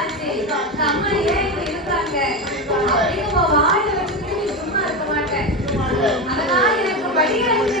ஆச்சு நம்ம ஏன் இப்படி இருக்காங்க அப்படின்னு உங்க வாயில வச்சுக்கிட்டு நீ சும்மா இருக்க மாட்டேன். அதனால எனக்கு வழி அடைஞ்சு